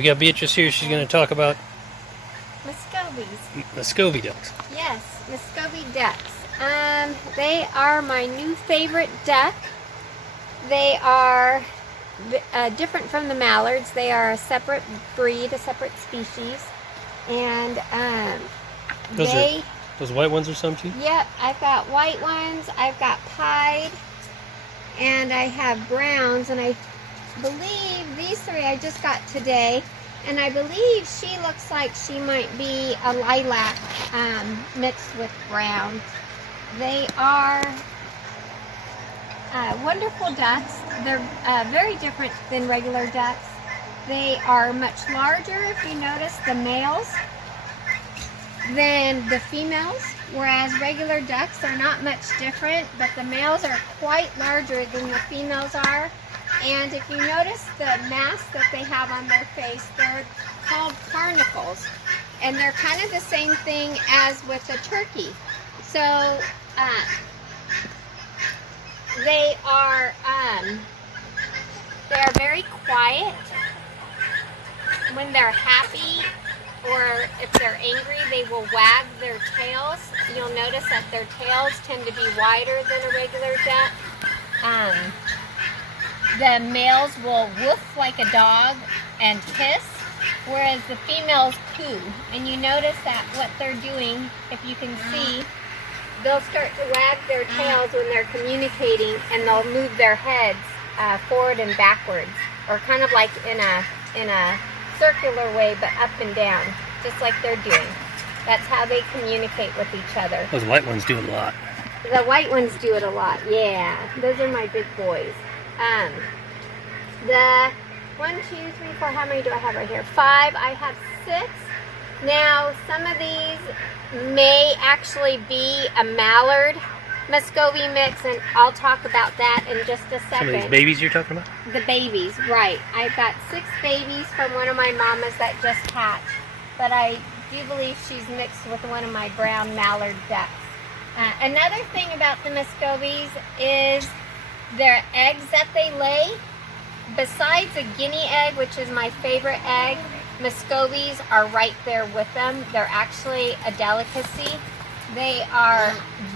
we got Beatrice here. She's going to talk about Muscovy Ducks. Yes, Muscovy Ducks. They are my new favorite duck. They are different from the mallards. They are a separate breed, a separate species. And those white ones or something? Yep, I've got white ones, I've got pied, and I have browns, and I believe these three I just got today, and I believe she looks like she might be a lilac mixed with brown. They are wonderful ducks. They're very different than regular ducks. They are much larger, if you notice, the males than the females, whereas regular ducks are not much different, but the males are quite larger than the females are. And if you notice the masks that they have on their face, they're called carnicles, and they're kind of the same thing as with a turkey. So they are very quiet. When they're happy or if they're angry, they will wag their tails. You'll notice that their tails tend to be wider than a regular duck. The males will woof like a dog and hiss, whereas the females coo. And you notice that what they're doing, if you can see, they'll start to wag their tails when they're communicating, and they'll move their heads forward and backwards, or kind of like in a circular way, but up and down, just like they're doing. That's how they communicate with each other. Those white ones do it a lot. The white ones do it a lot, yeah. Those are my big boys. The 1, 2, 3, 4, how many do I have right here? 5, I have 6. Now, some of these may actually be a mallard Muscovy mix, and I'll talk about that in just a second. Some of these babies you're talking about? The babies, right. I've got 6 babies from one of my mamas that just hatched, but I do believe she's mixed with one of my brown mallard ducks. Another thing about the Muscovies is their eggs that they lay. Besides a guinea egg, which is my favorite egg, Muscovies are right there with them. They're actually a delicacy. They are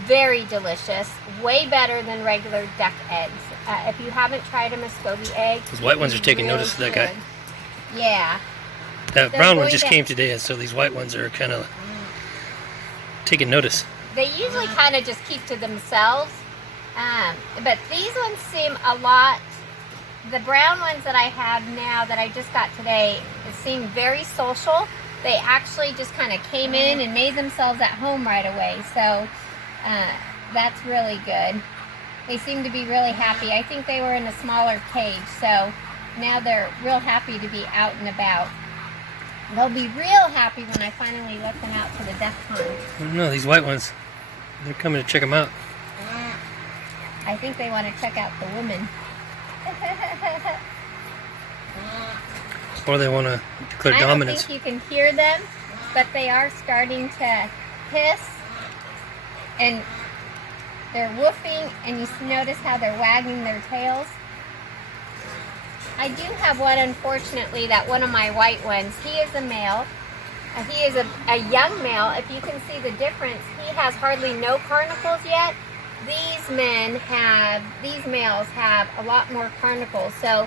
very delicious, way better than regular duck eggs. If you haven't tried a Muscovy egg, those white ones are taking notice of that guy. Yeah. That brown one just came today, so these white ones are kind of taking notice. They usually kind of just keep to themselves, but these ones seem a lot. The brown ones that I have now that I just got today seem very social. They actually just kind of came in and made themselves at home right away. So that's really good. They seem to be really happy. I think they were in a smaller cage, so now they're real happy to be out and about. They'll be real happy when I finally let them out to the duck pond. I don't know, these white ones, they're coming to check them out. I think they want to check out the woman. Or they want to declare dominance. I don't think you can hear them, but they are starting to hiss, and they're woofing, and you notice how they're wagging their tails. I do have one, unfortunately, that one of my white ones, he is a male. He is a young male. If you can see the difference, he has hardly no carnicles yet. These males have a lot more carnicles. So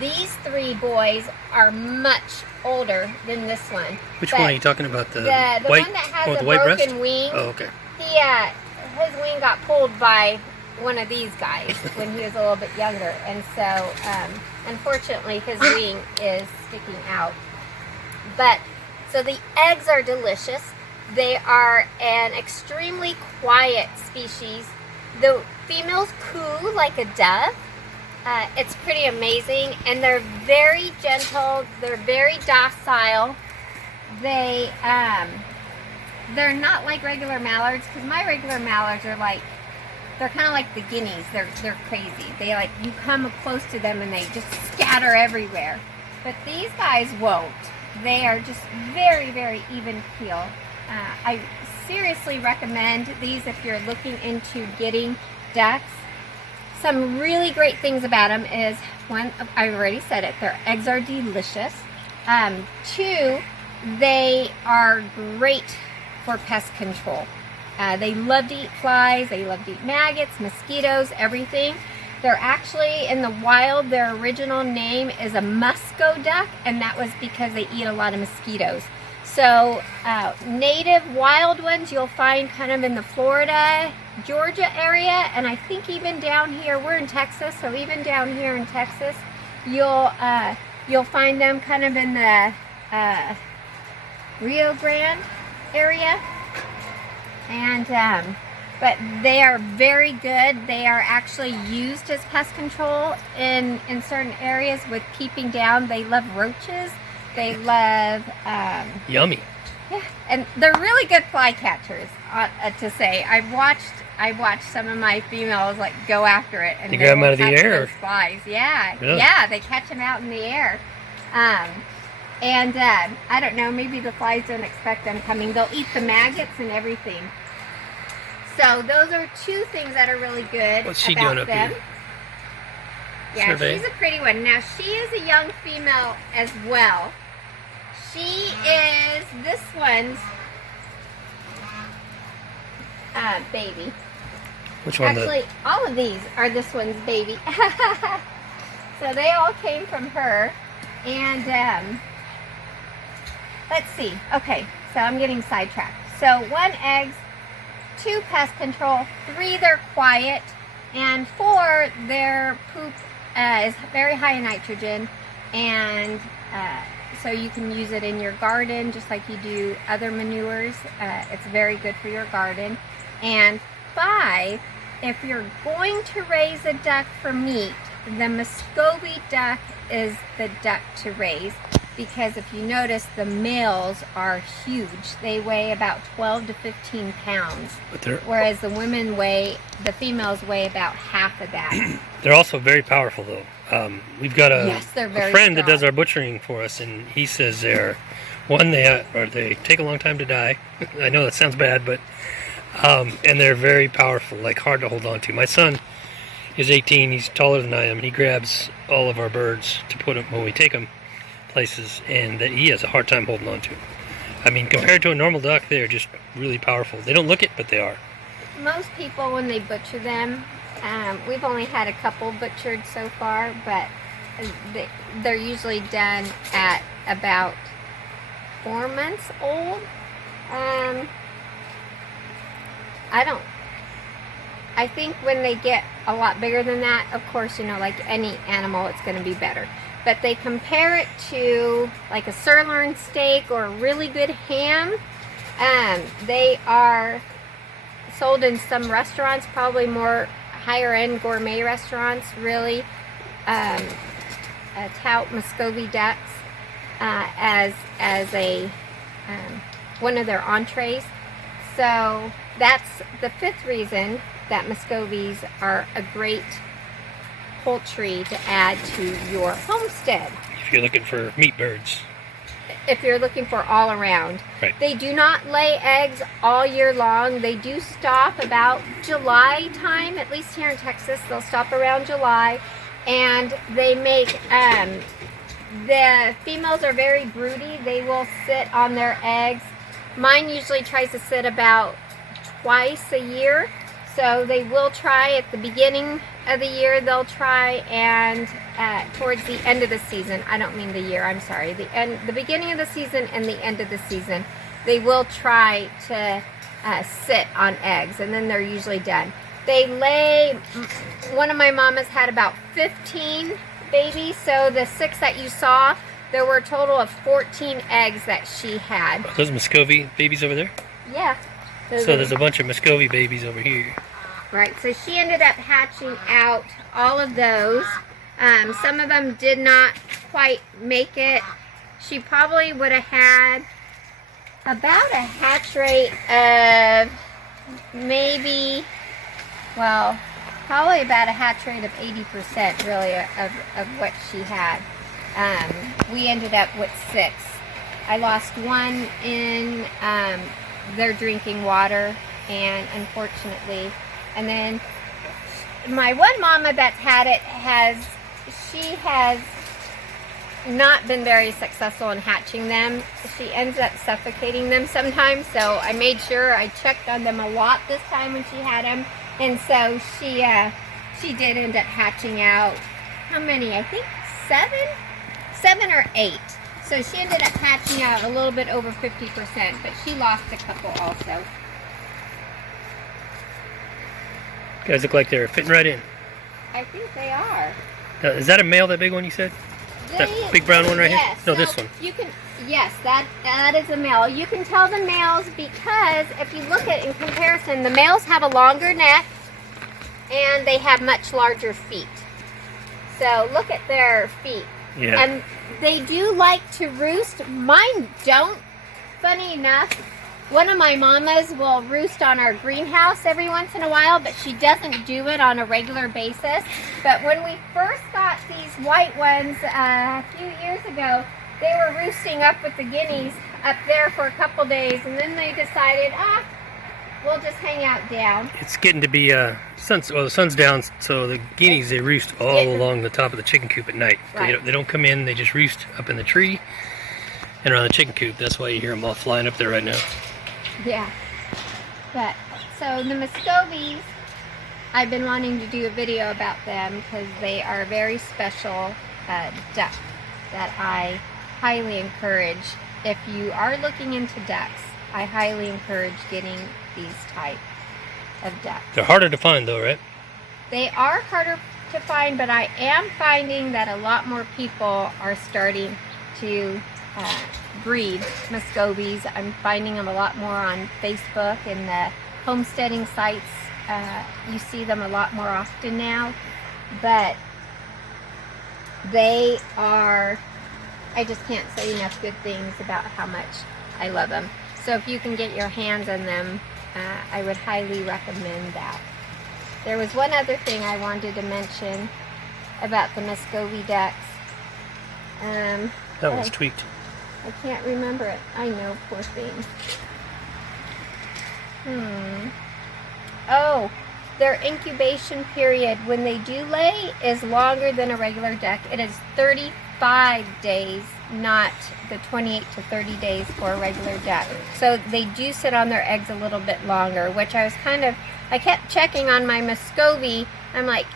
these 3 boys are much older than this one. Which one are you talking about? The white, one that has with a the white broken breast? wing. Oh, okay. His wing got pulled by one of these guys when he was a little bit younger, and so unfortunately his wing is sticking out. But so the eggs are delicious. They are an extremely quiet species. The females coo like a dove. It's pretty amazing, and they're very gentle. They're very docile. They're not like regular mallards, because my regular mallards are like, they're kind of like the guineas. They're crazy. They like, you come close to them and they just scatter everywhere. But these guys won't. They are just very, very even keel. I seriously recommend these if you're looking into getting ducks. Some really great things about them is, one, I already said it, their eggs are delicious. Two, they are great for pest control. They love to eat flies, they love to eat maggots, mosquitoes, everything. They're actually, in the wild, their original name is a Muscovy duck, and that was because they eat a lot of mosquitoes. So native wild ones you'll find kind of in the Florida, Georgia area, and I think even down here, we're in Texas, so even down here in Texas, you'll find them kind of in the Rio Grande area. And but they are very good. They are actually used as pest control in certain areas with keeping down. They love roaches. They love yummy. Yeah, and they're really good fly catchers. To say, I've watched some of my females like go after it and they grab them out of the air. Those flies, yeah, really? Yeah, they catch them out in the air. And I don't know, maybe the flies don't expect them coming. They'll eat the maggots and everything. So those are two things that are really good What's she about doing up them. here? Yeah, Survey. she's a pretty one. Now, she is a young female as well. She is this one's baby. Which one? Actually, all of these are this one's baby. So they all came from her. And let's see. Okay, so I'm getting sidetracked. So 1, eggs, 2, pest control, 3, they're quiet, and 4, their poop is very high in nitrogen, and so you can use it in your garden just like you do other manures. It's very good for your garden. And 5, if you're going to raise a duck for meat, the Muscovy duck is the duck to raise, because if you notice, the males are huge. They weigh about 12 to 15 pounds, whereas the females weigh about half of that. They're also very powerful, though. We've got a friend that does our butchering for us, and he says they take a long time to die. I know that sounds bad, but and they're very powerful, like hard to hold on to. My son is 18. He's taller than I am. He grabs all of our birds to put them when we take them places, and that he has a hard time holding on to. I mean, compared to a normal duck, they're just really powerful. They don't look it, but they are. Most people, when they butcher them, we've only had a couple butchered so far, but they're usually done at about 4 months old. I think when they get a lot bigger than that, of course, like any animal, it's going to be better. But they compare it to like a sirloin steak or a really good ham. They are sold in some restaurants, probably more higher end gourmet restaurants, really tout Muscovy Ducks as a one of their entrees. So that's the 5th reason that Muscovies are a great poultry to add to your homestead. If you're looking for meat birds. If you're looking for all around. Right. They do not lay eggs all year long. They do stop about July time, at least here in Texas. They'll stop around July, and they make, the females are very broody. They will sit on their eggs. Mine usually tries to sit about twice a year. So they will try at the beginning of the year, they'll try, and towards the end of the season, I don't mean the year, I'm sorry, the beginning of the season and the end of the season, they will try to sit on eggs, and then they're usually done. They lay, one of my mamas had about 15 babies, so the 6 that you saw, there were a total of 14 eggs that she had. Are those Muscovy babies over there? Yeah. So there's a bunch of Muscovy babies over here. Right, so she ended up hatching out all of those. Some of them did not quite make it. She probably would have had about a hatch rate of probably about a hatch rate of 80% really of what she had. We ended up with 6. I lost 1 in their drinking water, and unfortunately, and then my one mama that's had it she has not been very successful in hatching them. She ends up suffocating them sometimes, so I made sure I checked on them a lot this time when she had them. And so she did end up hatching out, how many? I think 7 or 8. So she ended up hatching out a little bit over 50%, but she lost a couple also. Guys look like they're fitting right in. I think they are. Is that a male, that big one you said? That big brown one right here? No, so this one. You can, yes, that is a male. You can tell the males because if you look at in comparison, the males have a longer neck and they have much larger feet. So look at their feet. Yeah. And they do like to roost. Mine don't. Funny enough, one of my mamas will roost on our greenhouse every once in a while, but she doesn't do it on a regular basis. But when we first got these white ones a few years ago, they were roosting up with the guineas up there for a couple days, and then they decided, we'll just hang out down. It's getting to be the sun's down, so the guineas, they roost all along the top of the chicken coop at night. Right. They don't come in, they just roost up in the tree and around the chicken coop. That's why you hear them all flying up there right now. Yeah. But, so the Muscovies, I've been wanting to do a video about them because they are a very special duck that I highly encourage. If you are looking into ducks, I highly encourage getting these type of ducks. They're harder to find though, right? They are harder to find, but I am finding that a lot more people are starting to breed Muscovies. I'm finding them a lot more on Facebook and the homesteading sites. You see them a lot more often now, but they are, I just can't say enough good things about how much I love them. So if you can get your hands on them, I would highly recommend that. There was one other thing I wanted to mention about the Muscovy Ducks. That one's tweaked. I can't remember it. I know, poor thing. Oh, their incubation period when they do lay is longer than a regular duck. It is 35 days, not the 28 to 30 days for a regular duck. So they do sit on their eggs a little bit longer, which I was I kept checking on my Muscovy. I'm like,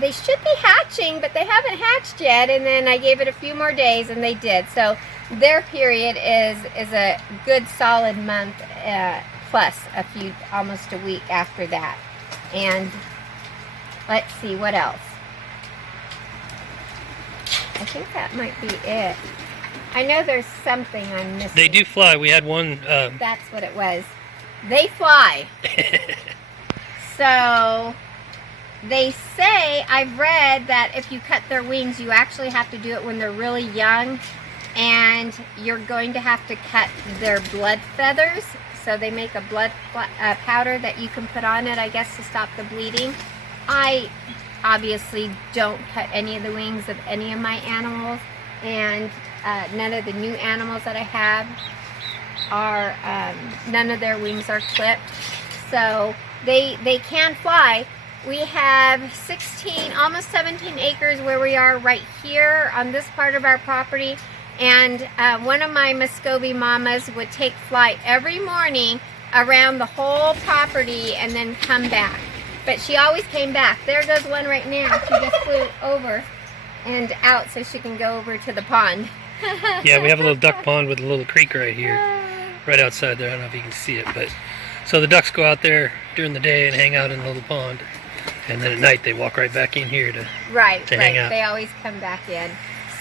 they should be hatching, but they haven't hatched yet. And then I gave it a few more days and they did. So their period is a good solid month plus almost a week after that. And let's see what else. I think that might be it. I know there's something I'm missing. They do fly. We had one. That's what it was. They fly. So they say, I've read that if you cut their wings, you actually have to do it when they're really young, and you're going to have to cut their blood feathers. So they make a blood powder that you can put on it, I guess, to stop the bleeding. I obviously don't cut any of the wings of any of my animals, and none of the new animals that I have are, none of their wings are clipped. So they can fly. We have 16, almost 17 acres where we are right here on this part of our property. And one of my Muscovy mamas would take flight every morning around the whole property and then come back. But she always came back. There goes one right now. She just flew over and out so she can go over to the pond. Yeah, we have a little duck pond with a little creek right here, right outside there. I don't know if you can see it, but so the ducks go out there during the day and hang out in the little pond, and then at night they walk right back in here to hang out. They always come back in.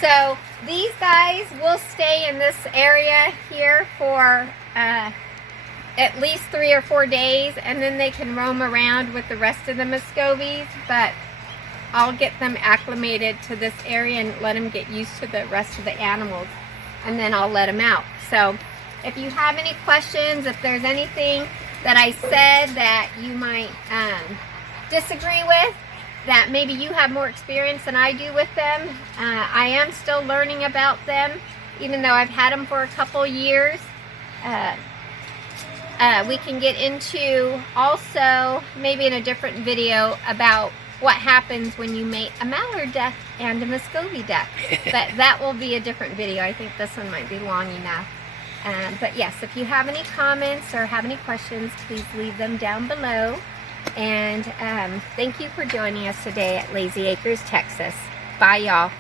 So these guys will stay in this area here for at least 3 or 4 days, and then they can roam around with the rest of the Muscovies, but I'll get them acclimated to this area and let them get used to the rest of the animals, and then I'll let them out. So if you have any questions, if there's anything that I said that you might disagree with, that maybe you have more experience than I do with them, I am still learning about them, even though I've had them for a couple years. We can get into also, maybe in a different video, about what happens when you mate a mallard duck and a Muscovy duck. But that will be a different video. I think this one might be long enough. But yes, if you have any comments or have any questions, please leave them down below. And thank you for joining us today at Lazy Acres, Texas. Bye, y'all.